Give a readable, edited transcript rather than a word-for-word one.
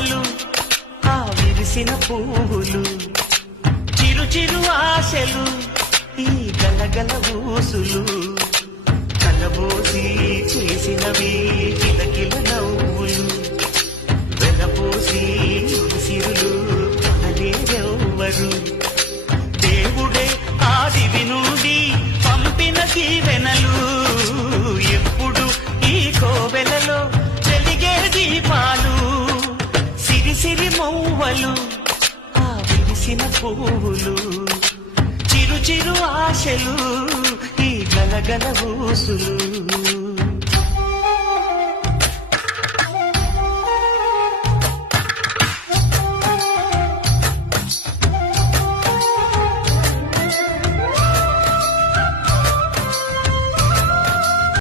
మౌవలు ఆ విరిసిన పువ్వులు చిరు చిరు ఆశలు ఈ గలగల ఊసులు కలబోసి చేసినవి కిలకిల నవ్వులు వెలబోసి సిరులు కాలేరెవ్వరు దేవుడే ఆదివి నుండి పంపిన దీవెనలు ఎప్పుడు ఈ కోవెలలో వెలిగే దీపాలు సిరి సిరి మౌవలు ఆ విరిసిన పువ్వులు చిరు చిరు ఆశలు ఈ గలగల ఊసులు